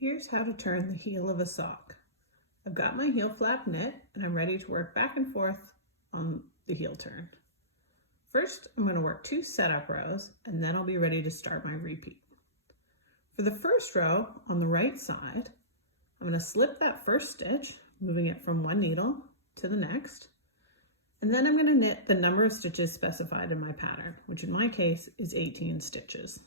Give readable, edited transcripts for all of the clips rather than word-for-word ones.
Here's how to turn the heel of a sock. I've got my heel flap knit and I'm ready to work back and forth on the heel turn. First, I'm going to work 2 setup rows and then I'll be ready to start my repeat. For the first row on the right side, I'm going to slip that first stitch, moving it from one needle to the next, and then I'm going to knit the number of stitches specified in my pattern, which in my case is 18 stitches.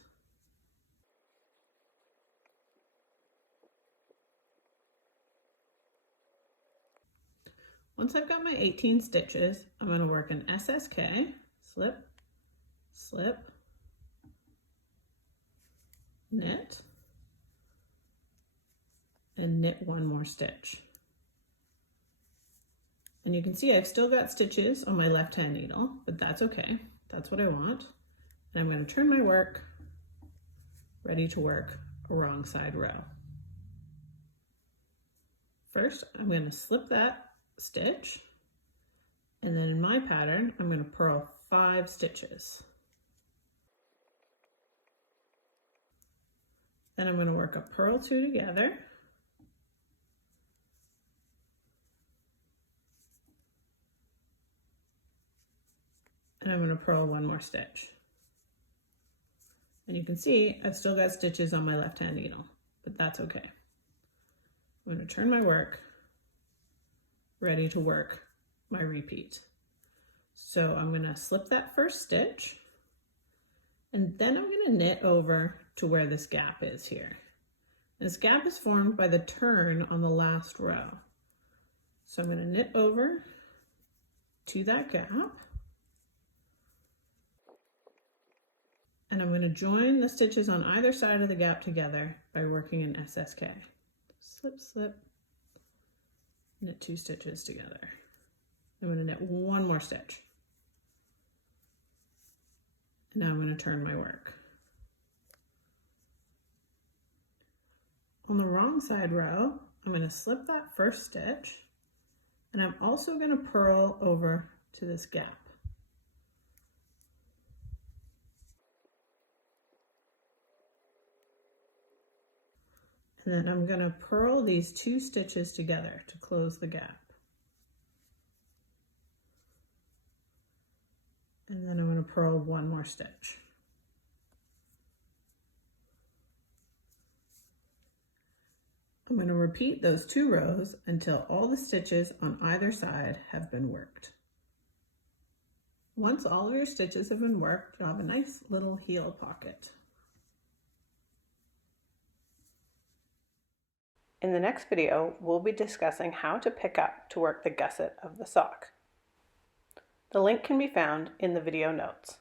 Once I've got my 18 stitches, I'm going to work an SSK, slip, slip, knit, and knit one more stitch. And you can see I've still got stitches on my left hand needle, but that's okay. That's what I want. And I'm going to turn my work, ready to work a wrong side row. First, I'm going to slip that stitch, and then in my pattern I'm going to purl 5 stitches. Then I'm going to work a purl 2 together, and I'm going to purl 1 more stitch. And you can see I've still got stitches on my left hand needle, but that's okay. I'm going to turn my work, ready to work my repeat. So I'm going to slip that first stitch, and then I'm going to knit over to where this gap is here. This gap is formed by the turn on the last row. So I'm going to knit over to that gap, and I'm going to join the stitches on either side of the gap together by working an SSK. Slip, slip, knit 2 stitches together. I'm going to knit 1 more stitch. And now I'm going to turn my work. On the wrong side row, I'm going to slip that first stitch, and I'm also going to purl over to this gap. And then I'm going to purl these 2 stitches together to close the gap. And then I'm going to purl 1 more stitch. I'm going to repeat those 2 rows until all the stitches on either side have been worked. Once all of your stitches have been worked, you'll have a nice little heel pocket. In the next video, we'll be discussing how to pick up to work the gusset of the sock. The link can be found in the video notes.